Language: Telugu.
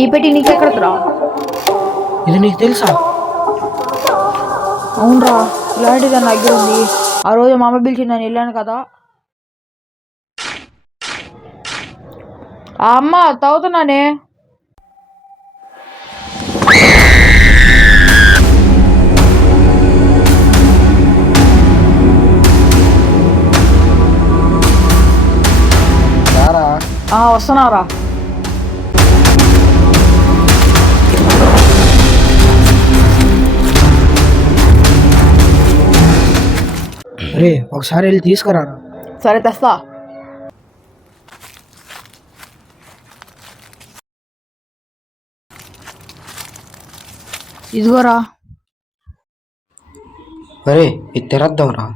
ఈ పెట్టి నీకెక్కడరా? ఇది నీకు తెలుసా? అవునరా, ఇలాంటిది నా దగ్గర ఉంది. ఆ రోజు మా అమ్మ పిలిచిందని వెళ్ళాను కదా. ఆ అమ్మ తాగుతున్నానే. వస్తున్నావురా. రే ఒకసారి వెళ్ళి తీసుకురా. సరే తెస్తా. ఇదిగోరా. అరే ఇది తిరద్దాంరా.